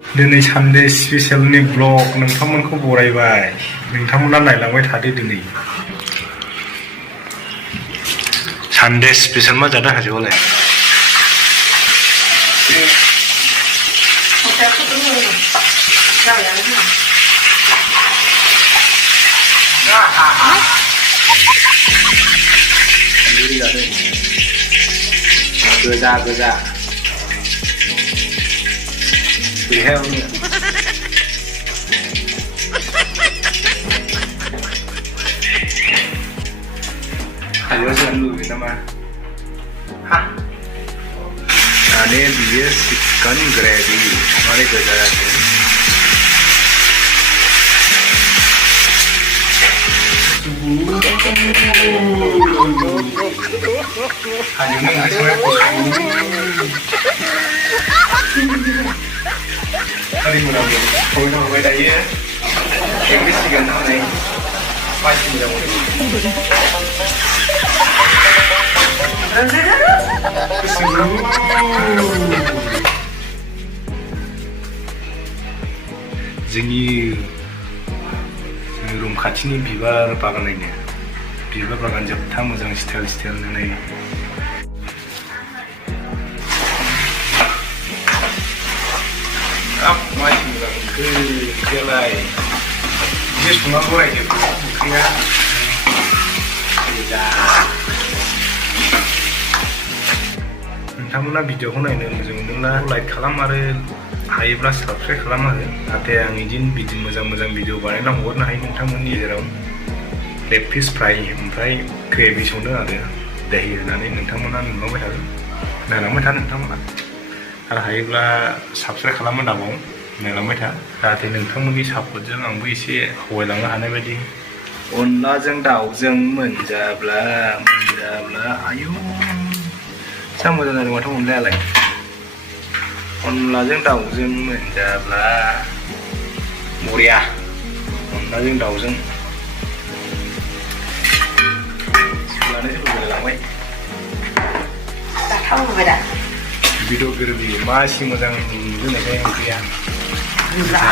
दिनै Sunday स्पेसियलनि blog नोंथांमोनखौ बरायबाय नोंथांमोना नायलांबाय थादो दिनै सानडे स्पेसियल मा जादों हाजोआवलाय गोजा गोजा बेहाय हाजोआव जानो लुबैयो नामा माने बियो चिकेन ग्रेभि माने गोजा जादों hari mudah kau nak buat dia, yang mesti kan ada ni, pasti mudah boleh. जोंनि रुम खाथिनि बिबार बागान नायनो बिबार बागान जोबथा मोजां स्टाइल नाय मानसि मोजां ओंख्रियालाय बिदि संनांगौ रायजो ओंख्रिया नोंथांमोना भिडिअखौ नायनो मोजां मोनदोंब्ला लाइक खालाम आरो हायोब्ला साबस्क्राइब खालाम आरो जाहाथे आं बिदिनो मोजां भिडिअ बानायना हरनो हायो नोंथांमोननि गेजेराव लेग पिस फ्राय ओमफ्राय ग्रेभि संदों आरो दै होनानै नोंथांमोना नुलांबाय थागोन नायलांबाय था नोंथांमोना आरो हायोब्ला साबस्क्राइब खालामनो दाबाव नायलांबाय था जाहाथे नोंथांमोननि सापर्टजों आंबो एसे हगायलांनो हानाय बायदि अनलाजों दाउजों मोनजाब्ला आयु जा मोजां जादों माथो अनलायालाय अनलाजों दाउजों मोनजाब्ला बरिया अनलाजों दाउजों लानोसो लुबैलांबाय जाथावबाय दा भिडिअ ग्रेभि मासि मोजां नुदोंनायखाय ओंख्रिया गोजा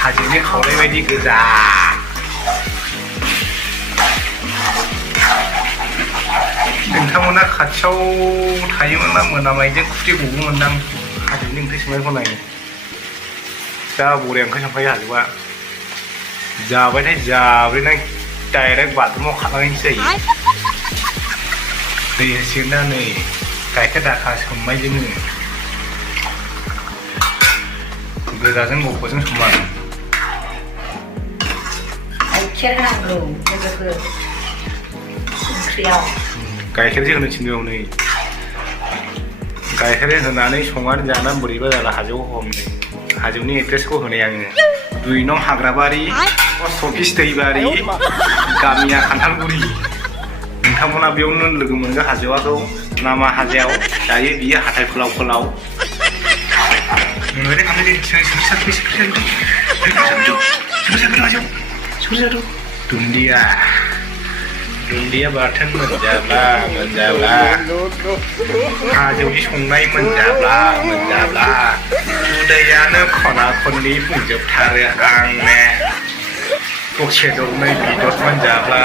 हाजोनि खावलाय बायदि गोजा नोंथांमोना खाथियाव थायोमोनना मोनामायजों खुदै गगौमोनदां हाजोनि ओंख्रि संनायखौ नायनो जा बरिया ओंख्रि संखायो हाजोआ जाबायथाय जाब्रेनाय डाइरेक्ट बाथरुमाव खालामनायसो जायो दै होसिगोन ना नै गाइखेर दाखा सोमबाय जोङो गोजाजों गफ'जों समान गाइखेर होनांगौ लोगोफोर ओंख्रियाव गाइखेरजों होनो थिनदों नै गाइखेर होनानै संनानै जानानै बोरैबा जाला हाजोआव हमनो हाजोनि एड्रेसखौ होनाय आङो 2 नं हाग्राबारि पस्ट अफिस दैबारि गामिया खान्थालगुरि नोंथांमोना बेयावनो लोगो मोनगोन हाजोआखौ लामा हाजोआव दायो बियो हाथाय फोलाव दुन्दिया बाथोन मोनजाब्ला हाजोनि संनाय मोनजाब्ला उदैयानो खना खननि बुंजोबथारो आंने दसे दरनै बिदर मोनजाब्ला